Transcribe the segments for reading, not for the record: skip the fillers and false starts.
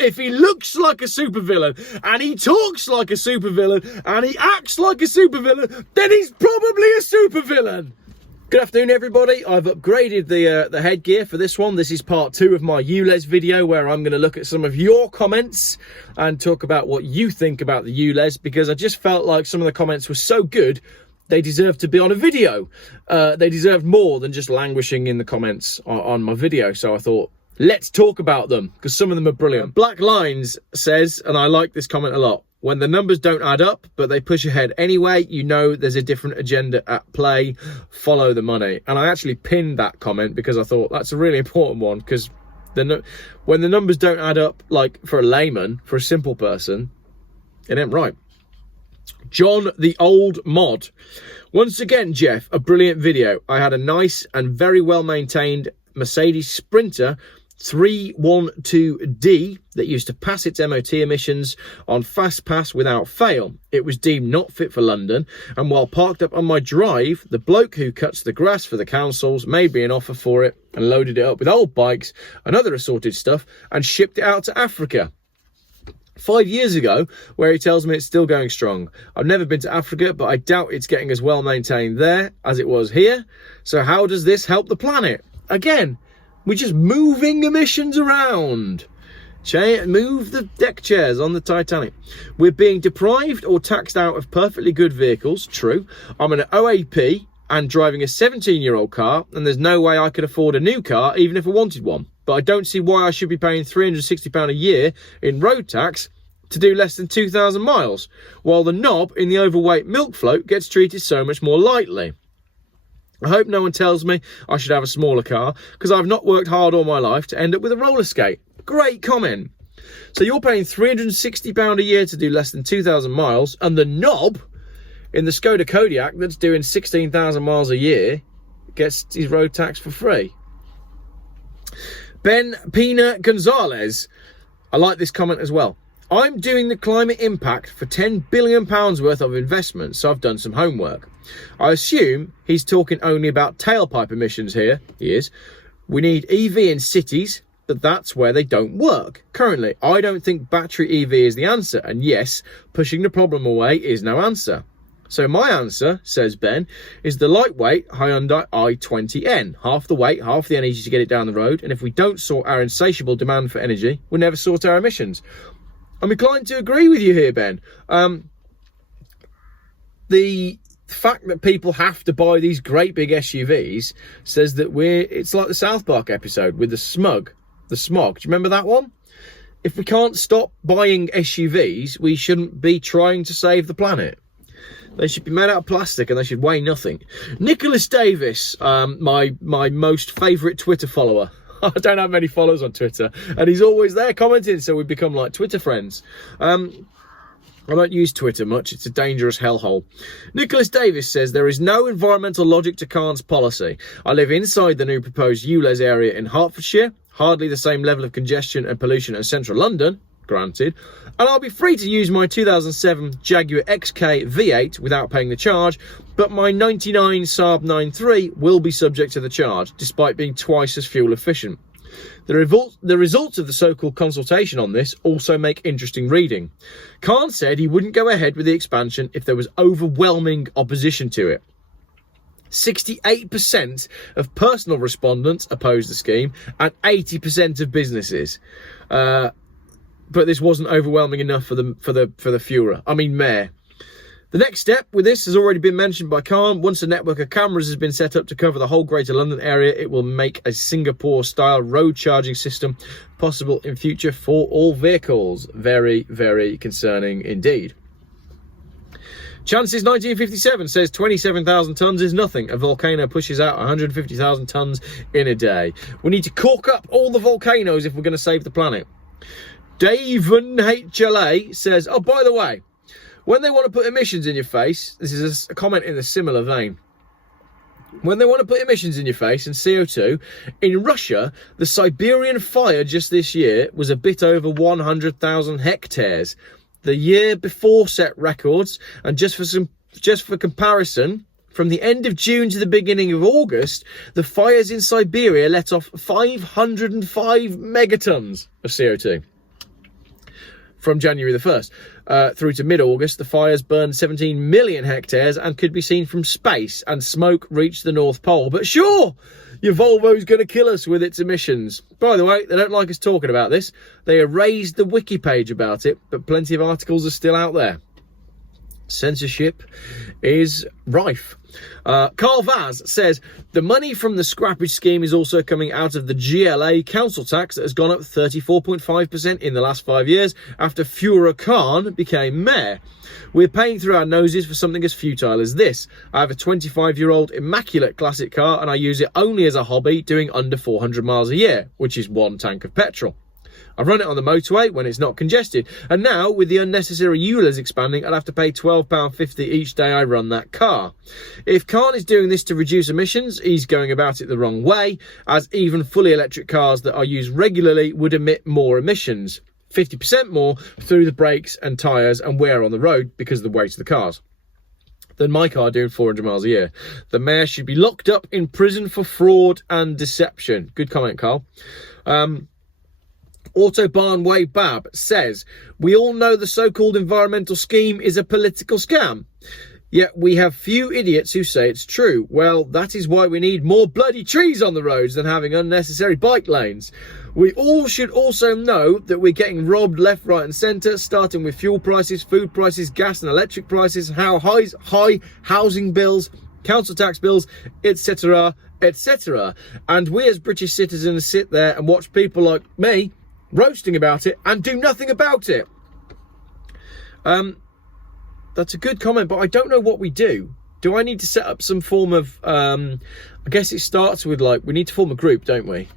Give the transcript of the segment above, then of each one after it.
If he looks like a supervillain, and he talks like a supervillain, and he acts like a supervillain, then he's probably a supervillain. Good afternoon, everybody. I've upgraded the headgear for this one. This is part 2 of my ULEZ video, where I'm going to look at some of your comments and talk about what you think about the ULEZ, because I just felt like some of the comments were so good, they deserved to be on a video. They deserved more than just languishing in the comments on my video. So I thought, let's talk about them, because some of them are brilliant. Black Lines says, and I like this comment a lot, when the numbers don't add up, but they push ahead anyway, you know there's a different agenda at play. Follow the money. And I actually pinned that comment because I thought that's a really important one, because when the numbers don't add up, like for a layman, for a simple person, it ain't right. John the Old Mod. Once again, Geoff, a brilliant video. I had a nice and very well maintained Mercedes Sprinter 312D that used to pass its MOT emissions on fast pass without fail. It was deemed not fit for London, and while parked up on my drive, the bloke who cuts the grass for the councils made me an offer for it and loaded it up with old bikes and other assorted stuff and shipped it out to Africa 5 years ago, where he tells me it's still going strong. I've never been to Africa, but I doubt it's getting as well maintained there as it was here. So how does this help the planet? Again, we're just moving emissions around. Move the deck chairs on the Titanic. We're being deprived or taxed out of perfectly good vehicles. True. I'm an OAP and driving a 17-year-old car, and there's no way I could afford a new car even if I wanted one. But I don't see why I should be paying £360 a year in road tax to do less than 2,000 miles, while the knob in the overweight milk float gets treated so much more lightly. I hope no one tells me I should have a smaller car, because I've not worked hard all my life to end up with a roller skate. Great comment. So you're paying £360 a year to do less than 2,000 miles, and the knob in the Skoda Kodiaq that's doing 16,000 miles a year gets his road tax for free. Ben Pina Gonzalez. I like this comment as well. I'm doing the climate impact for £10 billion worth of investment, so I've done some homework. I assume he's talking only about tailpipe emissions here. He is. We need EV in cities, but that's where they don't work. Currently, I don't think battery EV is the answer, and yes, pushing the problem away is no answer. So my answer, says Ben, is the lightweight Hyundai i20N. Half the weight, half the energy to get it down the road, and if we don't sort our insatiable demand for energy, we'll never sort our emissions. I'm inclined to agree with you here, Ben. The fact that people have to buy these great big SUVs says that it's like the South Park episode with the smog. Do you remember that one? If we can't stop buying SUVs, we shouldn't be trying to save the planet. They should be made out of plastic and they should weigh nothing. Nicholas Davis, my most favourite Twitter follower. I don't have many followers on Twitter, and he's always there commenting, so we've become like Twitter friends. I don't use Twitter much. It's a dangerous hellhole. Nicholas Davis says, there is no environmental logic to Khan's policy. I live inside the new proposed ULEZ area in Hertfordshire. Hardly the same level of congestion and pollution as central London, granted. And I'll be free to use my 2007 Jaguar XK V8 without paying the charge, but my 99 Saab 9.3 will be subject to the charge, despite being twice as fuel efficient. The results of the so-called consultation on this also make interesting reading. Khan said he wouldn't go ahead with the expansion if there was overwhelming opposition to it. 68% of personal respondents opposed the scheme, and 80% of businesses. But this wasn't overwhelming enough for the mayor. The next step with this has already been mentioned by Khan. Once a network of cameras has been set up to cover the whole Greater London area, it will make a Singapore-style road charging system possible in future for all vehicles. Very, very concerning indeed. Chances 1957 says 27,000 tonnes is nothing. A volcano pushes out 150,000 tonnes in a day. We need to cork up all the volcanoes if we're going to save the planet. Davin HLA says, oh, by the way, when they want to put emissions in your face, this is a comment in a similar vein. When they want to put emissions in your face and CO2, in Russia, the Siberian fire just this year was a bit over 100,000 hectares. The year before set records, and just for comparison, from the end of June to the beginning of August, the fires in Siberia let off 505 megatons of CO2. from January the 1st through to mid-August, the fires burned 17 million hectares and could be seen from space, and smoke reached the North Pole. But sure, your Volvo's going to kill us with its emissions. By the way, they don't like us talking about this. They erased the wiki page about it, but plenty of articles are still out there. Censorship is rife. Carl Vaz says, the money from the scrappage scheme is also coming out of the GLA council tax that has gone up 34.5% in the last 5 years after Fura Khan became mayor. We're paying through our noses for something as futile as this. I have a 25-year-old immaculate classic car and I use it only as a hobby, doing under 400 miles a year, which is 1 tank of petrol. I run it on the motorway when it's not congested. And now, with the unnecessary ULEZ expanding, I'll have to pay £12.50 each day I run that car. If Khan is doing this to reduce emissions, he's going about it the wrong way, as even fully electric cars that are used regularly would emit more emissions. 50% more through the brakes and tyres and wear on the road because of the weight of the cars than my car doing 400 miles a year. The mayor should be locked up in prison for fraud and deception. Good comment, Carl. Autobahn Way Bab says, we all know the so-called environmental scheme is a political scam. Yet we have few idiots who say it's true. Well, that is why we need more bloody trees on the roads than having unnecessary bike lanes. We all should also know that we're getting robbed left, right and centre, starting with fuel prices, food prices, gas and electric prices, how high housing bills, council tax bills, etc., etc. And we as British citizens sit there and watch people like me roasting about it and do nothing about it. That's a good comment, but I don't know what we do. Do I need to set up some form of I guess it starts with, like, we need to form a group, don't we,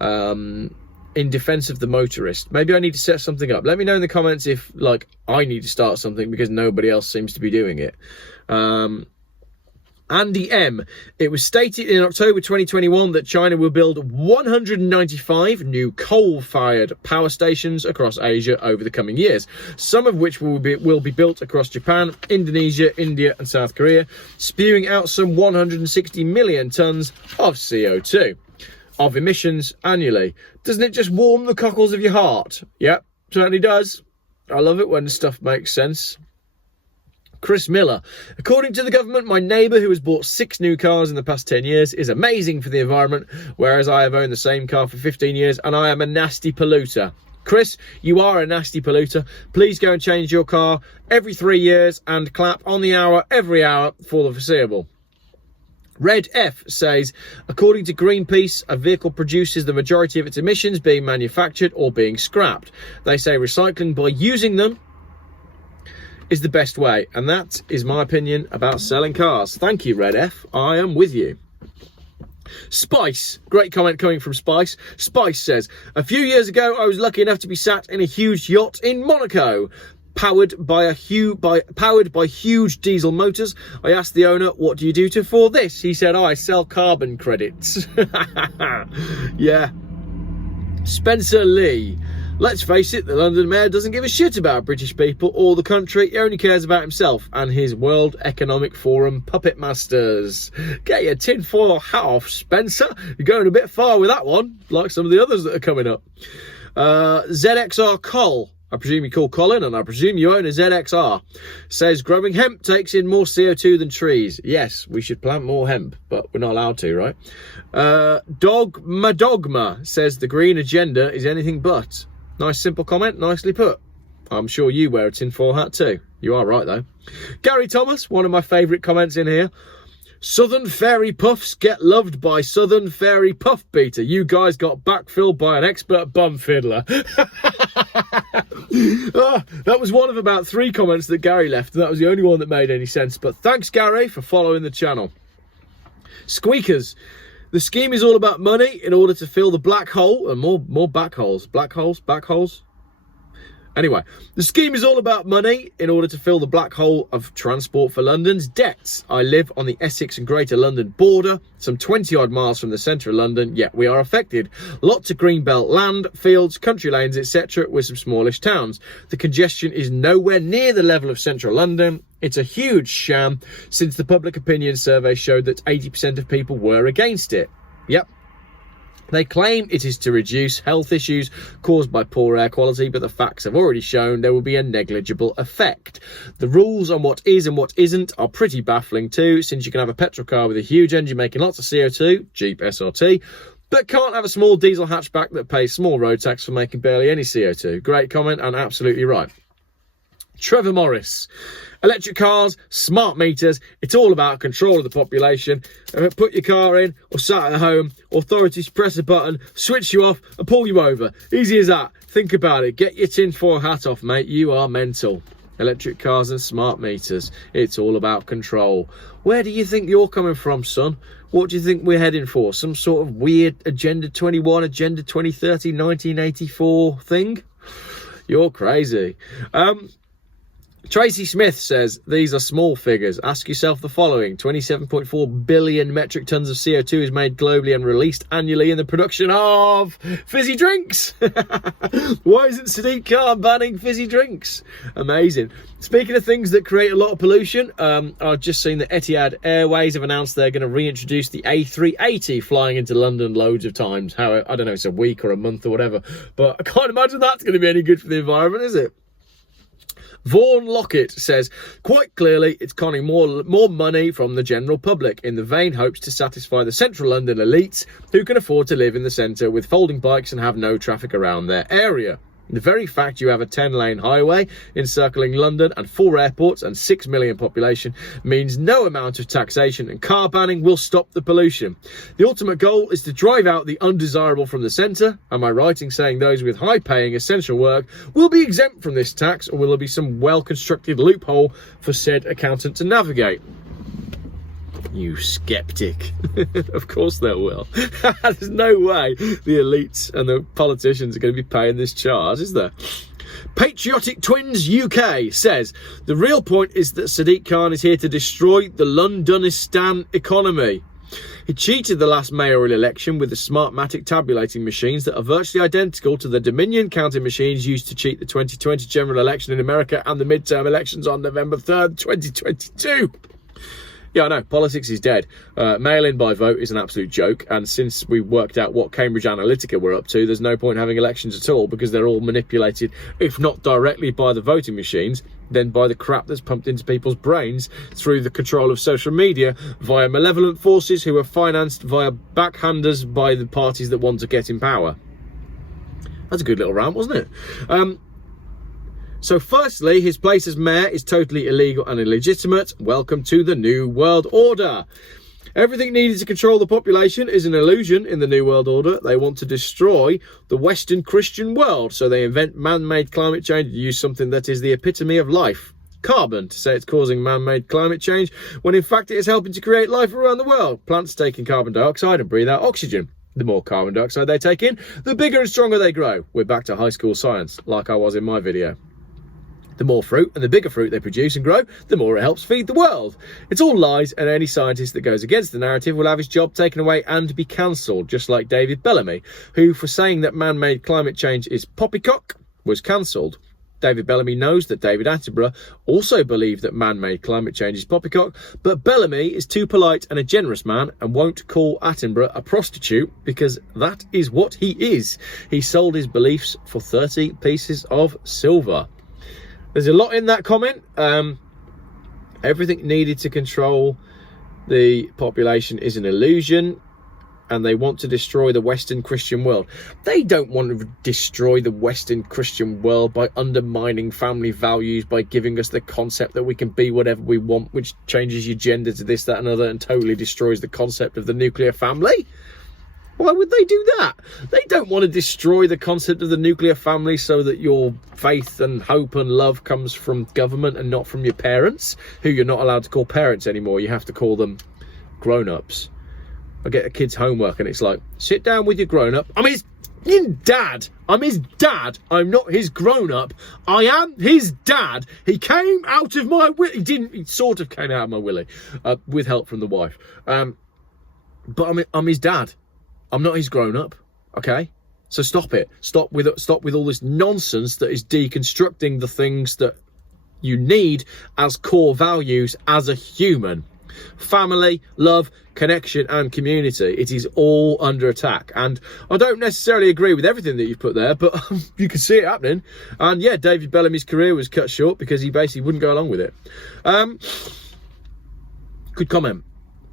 in defense of the motorist. Maybe I need to set something up. Let me know in the comments if, like, I need to start something because nobody else seems to be doing it. Andy M. It was stated in October 2021 that China will build 195 new coal-fired power stations across Asia over the coming years, some of which will be built across Japan, Indonesia, India and South Korea, spewing out some 160 million tonnes of CO2 of emissions annually. Doesn't it just warm the cockles of your heart? Yep, certainly does. I love it when stuff makes sense. Chris Miller. According to the government, my neighbour, who has bought 6 new cars in the past 10 years, is amazing for the environment, whereas I have owned the same car for 15 years and I am a nasty polluter. Chris, you are a nasty polluter. Please go and change your car every 3 years and clap on the hour every hour for the foreseeable. Red F says, according to Greenpeace, a vehicle produces the majority of its emissions being manufactured or being scrapped. They say recycling by using them is the best way, and that is my opinion about selling cars. Thank you, Red F. I am with you. Spice, great comment coming from Spice. Spice says, a few years ago I was lucky enough to be sat in a huge yacht in Monaco, powered by huge diesel motors. I asked the owner, what do you do to afford this? He said, I sell carbon credits. Yeah. Spencer Lee. Let's face it, the London Mayor doesn't give a shit about British people or the country. He only cares about himself and his World Economic Forum puppet masters. Get your tinfoil hat off, Spencer. You're going a bit far with that one, like some of the others that are coming up. ZXR Col, I presume you call Colin, and I presume you own a ZXR, says growing hemp takes in more CO2 than trees. Yes, we should plant more hemp, but we're not allowed to, right? Dogma says the green agenda is anything but. Nice simple comment, nicely put. I'm sure you wear a tinfoil hat too. You are right though. Gary Thomas, one of my favourite comments in here. Southern Fairy Puffs get loved by Southern Fairy Puff Beater. You guys got backfilled by an expert bum fiddler. That was one of about 3 comments that Gary left, and that was the only one that made any sense. But thanks, Gary, for following the channel. Squeakers. The scheme is all about money in order to fill the black hole, and more back holes. Black holes? Back holes? Anyway, the scheme is all about money in order to fill the black hole of Transport for London's debts. I live on the Essex and Greater London border, some 20 odd miles from the centre of London, yet we are affected. Lots of greenbelt land, fields, country lanes, etc. with some smallish towns. The congestion is nowhere near the level of central London. It's a huge sham, since the public opinion survey showed that 80% of people were against it. Yep. They claim it is to reduce health issues caused by poor air quality, but the facts have already shown there will be a negligible effect. The rules on what is and what isn't are pretty baffling too, since you can have a petrol car with a huge engine making lots of CO2, Jeep SRT, but can't have a small diesel hatchback that pays small road tax for making barely any CO2. Great comment and absolutely right. Trevor Morris. Electric cars, smart meters, it's all about control of the population. Put your car in or sat at home, authorities press a button, switch you off and pull you over. Easy as that. Think about it. Get your tinfoil hat off, mate. You are mental. Electric cars and smart meters, it's all about control. Where do you think you're coming from, son? What do you think we're heading for? Some sort of weird Agenda 21, Agenda 2030, 1984 thing? You're crazy. Tracy Smith says, these are small figures. Ask yourself the following. 27.4 billion metric tons of CO2 is made globally and released annually in the production of fizzy drinks. Why isn't Sadiq Khan banning fizzy drinks? Amazing. Speaking of things that create a lot of pollution, I've just seen that Etihad Airways have announced they're going to reintroduce the A380 flying into London loads of times. How, I don't know, it's a week or a month or whatever. But I can't imagine that's going to be any good for the environment, is it? Vaughan Lockett says, quite clearly, it's conning more money from the general public in the vain hopes to satisfy the central London elites who can afford to live in the centre with folding bikes and have no traffic around their area. The very fact you have a 10-lane highway encircling London and 4 airports and 6 million population means no amount of taxation and car banning will stop the pollution. The ultimate goal is to drive out the undesirable from the centre. Am I right in saying those with high-paying essential work will be exempt from this tax, or will there be some well-constructed loophole for said accountant to navigate? You skeptic. Of course there will. There's no way the elites and the politicians are going to be paying this charge, is there? Patriotic Twins UK says, the real point is that Sadiq Khan is here to destroy the Londonistan economy. He cheated the last mayoral election with the Smartmatic tabulating machines that are virtually identical to the Dominion counting machines used to cheat the 2020 general election in America and the midterm elections on November 3rd, 2022. Yeah, I know, politics is dead. Mail-in by vote is an absolute joke. And since we worked out what Cambridge Analytica were up to, there's no point having elections at all because they're all manipulated, if not directly by the voting machines, then by the crap that's pumped into people's brains through the control of social media via malevolent forces who are financed via backhanders by the parties that want to get in power. That's a good little rant, wasn't it? So firstly, his place as mayor is totally illegal and illegitimate. Welcome to the New World Order. Everything needed to control the population is an illusion in the New World Order. They want to destroy the Western Christian world. So they invent man-made climate change to use something that is the epitome of life. Carbon, to say it's causing man-made climate change, when in fact it is helping to create life around the world. Plants take in carbon dioxide and breathe out oxygen. The more carbon dioxide they take in, the bigger and stronger they grow. We're back to high school science, like I was in my video. The more fruit and the bigger fruit they produce and grow, the more it helps feed the world. It's all lies, and any scientist that goes against the narrative will have his job taken away and be cancelled, just like David Bellamy, who, for saying that man-made climate change is poppycock, was cancelled. David Bellamy knows that David Attenborough also believed that man-made climate change is poppycock, but Bellamy is too polite and a generous man and won't call Attenborough a prostitute because that is what he is. He sold his beliefs for 30 pieces of silver. There's a lot in that comment. Everything needed to control the population is an illusion, and they want to destroy the Western Christian world. They don't want to destroy the Western Christian world by undermining family values, by giving us the concept that we can be whatever we want, which changes your gender to this, that and other, and totally destroys the concept of the nuclear family. Why would they do that? They don't want to destroy the concept of the nuclear family so that your faith and hope and love comes from government and not from your parents, who you're not allowed to call parents anymore. You have to call them grown-ups. I get a kid's homework and it's like, sit down with your grown-up. I'm his dad. I'm his dad. I'm not his grown-up. I am his dad. He came out of my willy. He didn't. He sort of came out of my willy with help from the wife. But I'm his dad. I'm not his grown-up, okay? So stop it. Stop with all this nonsense that is deconstructing the things that you need as core values as a human. Family, love, connection and community. It is all under attack. And I don't necessarily agree with everything that you've put there, but you can see it happening. And yeah, David Bellamy's career was cut short because he basically wouldn't go along with it. Good comment.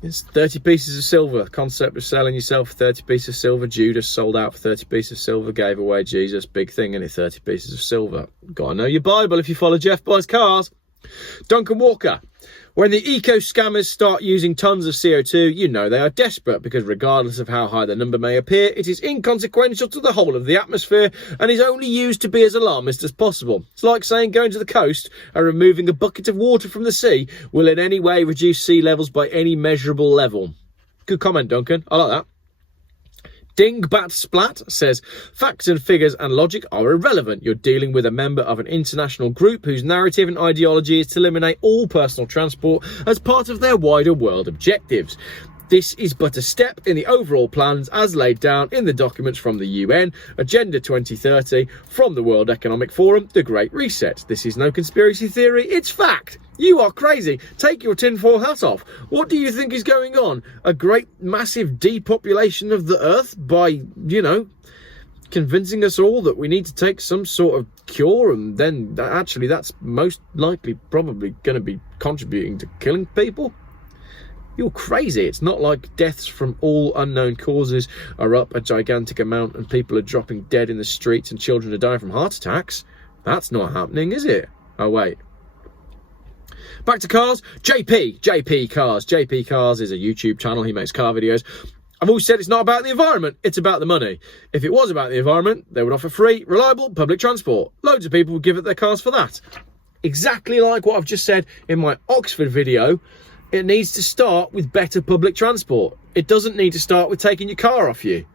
It's 30 pieces of silver. Concept of selling yourself 30 pieces of silver. Judas sold out for 30 pieces of silver, gave away Jesus. Big thing, and it 30 pieces of silver. Gotta know your Bible if you follow Geoff Buys Cars. Duncan Walker. When the eco-scammers start using tons of CO2, you know they are desperate, because regardless of how high the number may appear, it is inconsequential to the whole of the atmosphere and is only used to be as alarmist as possible. It's like saying going to the coast and removing a bucket of water from the sea will in any way reduce sea levels by any measurable level. Good comment, Duncan. I like that. Dingbat Splat says, facts and figures and logic are irrelevant. You're dealing with a member of an international group whose narrative and ideology is to eliminate all personal transport as part of their wider world objectives. This is but a step in the overall plans as laid down in the documents from the UN, Agenda 2030, from the World Economic Forum, the Great Reset. This is no conspiracy theory, it's fact. You are crazy. Take your tinfoil hat off. What do you think is going on? A great massive depopulation of the earth by, convincing us all that we need to take some sort of cure, and then actually that's most likely probably going to be contributing to killing people? You're crazy. It's not like deaths from all unknown causes are up a gigantic amount and people are dropping dead in the streets and children are dying from heart attacks. That's not happening, is it? Oh, wait. Back to cars. JP Cars. JP Cars is a YouTube channel. He makes car videos. I've always said it's not about the environment, it's about the money. If it was about the environment, they would offer free, reliable public transport. Loads of people would give up their cars for that. Exactly like what I've just said in my Oxford video. It needs to start with better public transport. It doesn't need to start with taking your car off you.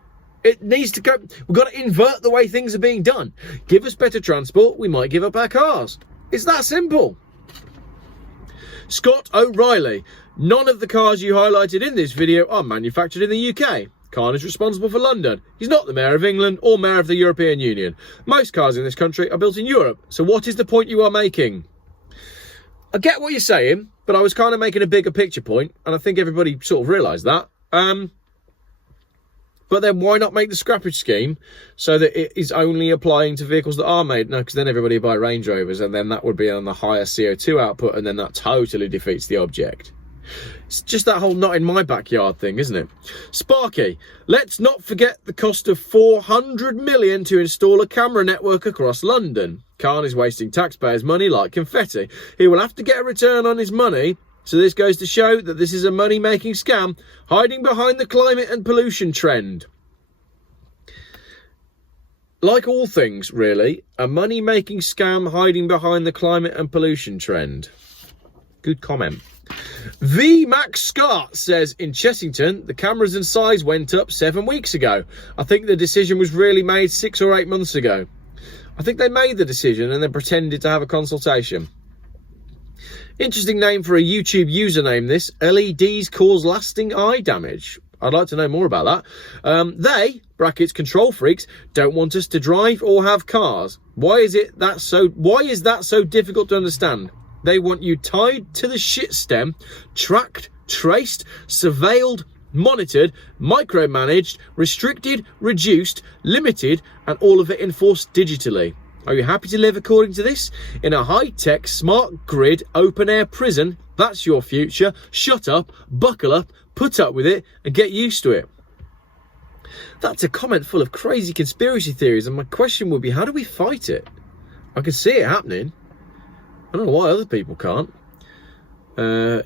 It needs to go. We've got to invert the way things are being done. Give us better transport, we might give up our cars. It's that simple. Scott O'Reilly. None of the cars you highlighted in this video are manufactured in the UK. Khan is responsible for London. He's not the Mayor of England or Mayor of the European Union. Most cars in this country are built in Europe. So what is the point you are making? I get what you're saying, but I was kind of making a bigger picture point, and I think everybody sort of realised that. But then why not make the scrappage scheme so that it is only applying to vehicles that are made? No, because then everybody would buy Range Rovers, and then that would be on the higher CO2 output, and then that totally defeats the object. It's just that whole not in my backyard thing, isn't it? Sparky, let's not forget the cost of 400 million to install a camera network across London. Khan is wasting taxpayers' money like confetti. He will have to get a return on his money. So this goes to show that this is a money-making scam hiding behind the climate and pollution trend. Like all things, really, a money-making scam hiding behind the climate and pollution trend. Good comment. V. Max Scott says, in Chessington, the cameras and size went up 7 weeks ago. I think the decision was really made 6 or 8 months ago. I think they made the decision and then pretended to have a consultation. Interesting name for a YouTube username, this. LEDs cause lasting eye damage. I'd like to know more about that. They, brackets control freaks, don't want us to drive or have cars. Why is that so difficult to understand? They want you tied to the shit stem, tracked, traced, surveilled, monitored, micromanaged, restricted, reduced, limited, and all of it enforced digitally. Are you happy to live according to this? In a high-tech, smart grid, open-air prison? That's your future. Shut up, buckle up, put up with it, and get used to it. That's a comment full of crazy conspiracy theories, and my question would be, how do we fight it? I can see it happening. I don't know why other people can't.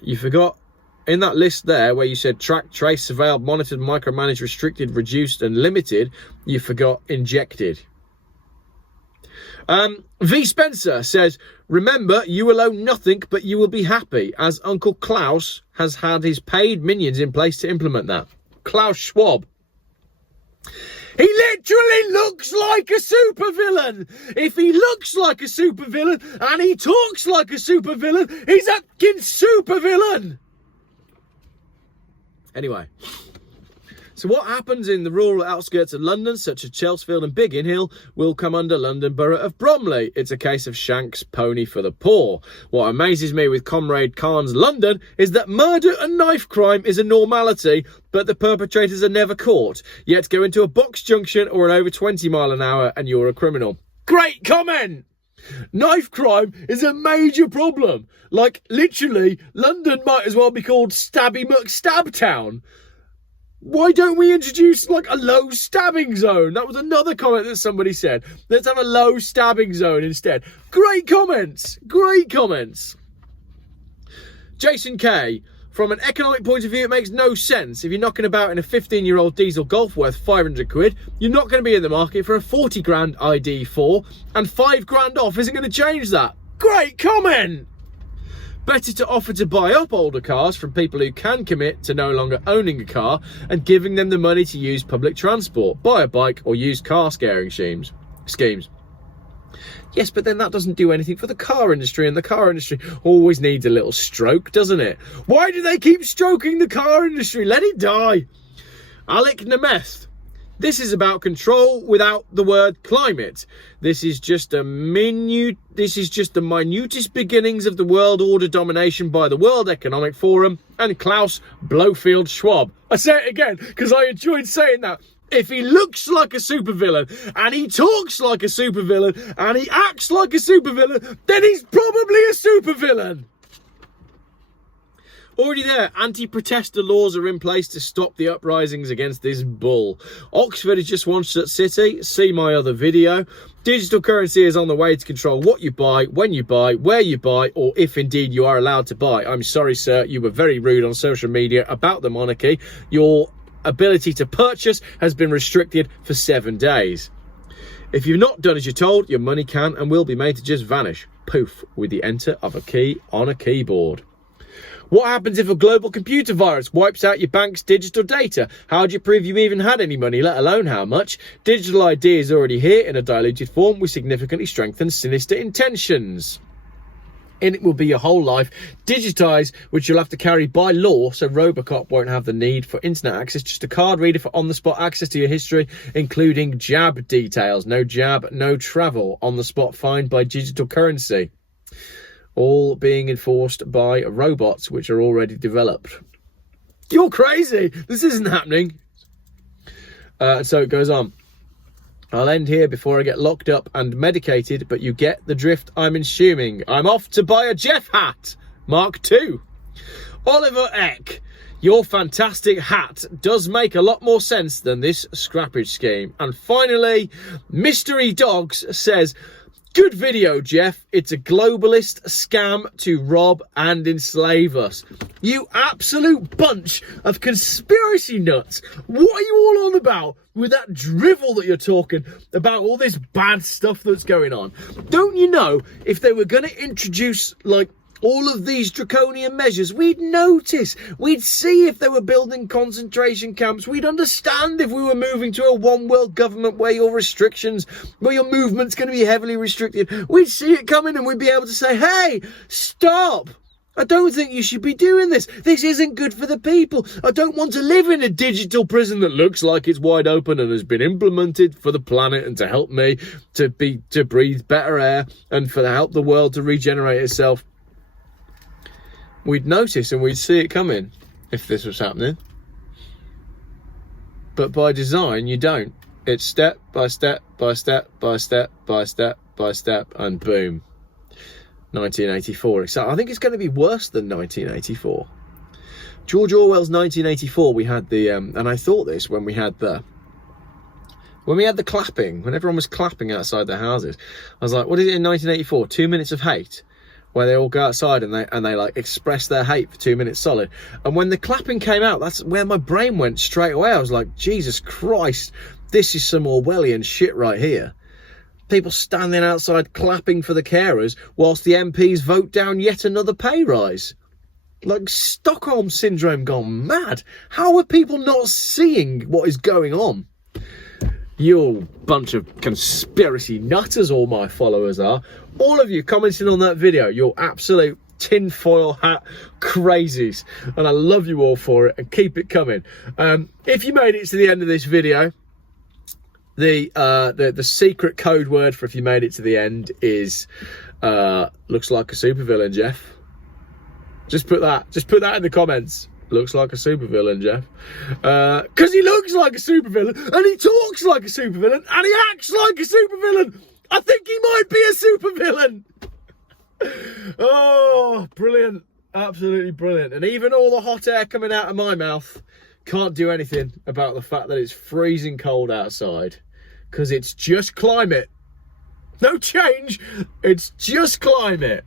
You forgot in that list there where you said tracked, traced, surveilled, monitored, micromanaged, restricted, reduced, and limited, you forgot injected. V. Spencer says, remember, you will own nothing, but you will be happy, as Uncle Klaus has had his paid minions in place to implement that. Klaus Schwab. He literally looks like a supervillain. If he looks like a supervillain and he talks like a supervillain, he's a fucking supervillain. Anyway, So what happens in the rural outskirts of London, such as Chelsfield and Biggin Hill, will come under London Borough of Bromley. It's a case of Shank's pony for the poor. What amazes me with Comrade Khan's London is that murder and knife crime is a normality, but the perpetrators are never caught. Yet go into a box junction or an over 20 mile an hour and you're a criminal. Great comment! Knife crime is a major problem. Like, literally, London might as well be called Stabby McStab Town. Why don't we introduce, like, a low stabbing zone? That was another comment that somebody said. Let's have a low stabbing zone instead. Great comments. Great comments. Jason K. From an economic point of view, it makes no sense. If you're knocking about in a 15-year-old diesel Golf worth 500 quid, you're not going to be in the market for a 40 grand ID4, and 5 grand off isn't going to change that. Great comment. Better to offer to buy up older cars from people who can commit to no longer owning a car and giving them the money to use public transport, buy a bike or use car sharing schemes. Yes, but then that doesn't do anything for the car industry, and the car industry always needs a little stroke, doesn't it? Why do they keep stroking the car industry? Let it die. Alec Nemeth. This is about control without the word climate. This is just the minutest beginnings of the world order domination by the World Economic Forum and Klaus Blowfield Schwab. I say it again because I enjoyed saying that. If he looks like a supervillain and he talks like a supervillain and he acts like a supervillain, then he's probably a supervillain. Already there, anti-protester laws are in place to stop the uprisings against this bull. Oxford is just one such city. See my other video. Digital currency is on the way to control what you buy, when you buy, where you buy, or if indeed you are allowed to buy. I'm sorry, sir, you were very rude on social media about the monarchy. Your ability to purchase has been restricted for 7 days. If you've not done as you're told, your money can and will be made to just vanish. Poof, with the enter of a key on a keyboard. What happens if a global computer virus wipes out your bank's digital data? How do you prove you even had any money, let alone how much? Digital ID is already here in a diluted form with significantly strengthened sinister intentions. In it will be your whole life digitised, which you'll have to carry by law, so Robocop won't have the need for internet access, just a card reader for on-the-spot access to your history, including jab details. No jab, no travel, on-the-spot find by digital currency. All being enforced by robots, which are already developed. You're crazy! This isn't happening. So it goes on. I'll end here before I get locked up and medicated, but you get the drift, I'm assuming. I'm off to buy a Geoff hat. Mark II. Oliver Eck. Your fantastic hat does make a lot more sense than this scrappage scheme. And finally, Mystery Dogs says, good video, Geoff. It's a globalist scam to rob and enslave us. You absolute bunch of conspiracy nuts. What are you all on about with that drivel that you're talking about, all this bad stuff that's going on? Don't you know if they were going to introduce, like, all of these draconian measures, we'd notice, we'd see if they were building concentration camps, we'd understand if we were moving to a one world government where your restrictions, where your movement's going to be heavily restricted. We'd see it coming and we'd be able to say, hey, stop. I don't think you should be doing this. This isn't good for the people. I don't want to live in a digital prison that looks like it's wide open and has been implemented for the planet and to help me to breathe better air and for to help the world to regenerate itself. We'd notice and we'd see it coming if this was happening. But by design, you don't. It's step by step by step by step by step by step, and boom. 1984. So I think it's going to be worse than 1984. George Orwell's 1984, we had the, and I thought this when we had the clapping, when everyone was clapping outside their houses. I was like, what is it in 1984? 2 minutes of hate? Where they all go outside and they like express their hate for 2 minutes solid. And when the clapping came out, that's where my brain went straight away. I was like, Jesus Christ, this is some Orwellian shit right here. People standing outside clapping for the carers whilst the MPs vote down yet another pay rise. Like Stockholm Syndrome gone mad. How are people not seeing what is going on? You bunch of conspiracy nutters, all my followers are. All of you commenting on that video, you're absolute tinfoil hat crazies, and I love you all for it, and keep it coming. If you made it to the end of this video, the secret code word for if you made it to the end is looks like a supervillain, Geoff. Just put that in the comments. Looks like a supervillain, Geoff. Because he looks like a supervillain, and he talks like a supervillain, and he acts like a supervillain. I think he might be a supervillain. Oh, brilliant. Absolutely brilliant. And even all the hot air coming out of my mouth can't do anything about the fact that it's freezing cold outside. Because it's just climate. No change. It's just climate.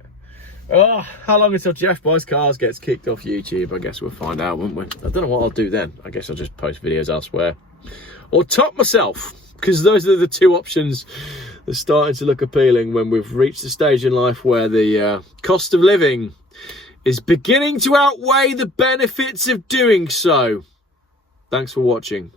Oh, how long until Geoff Buys Cars gets kicked off YouTube? I guess we'll find out, won't we? I don't know what I'll do then. I guess I'll just post videos elsewhere. Or top myself. Because those are the two options that's starting to look appealing when we've reached the stage in life where the cost of living is beginning to outweigh the benefits of doing so. Thanks for watching.